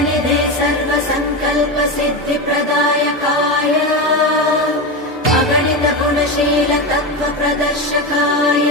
प्रणिधे सर्वसङ्कल्पसिद्धिप्रदायकाय। अगणितगुणशीलतत्त्वप्रदर्शकाय।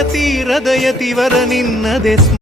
ಮಾಯತಿ ಹೃದಯ ತಿವರ ನಿನ್ನದೆ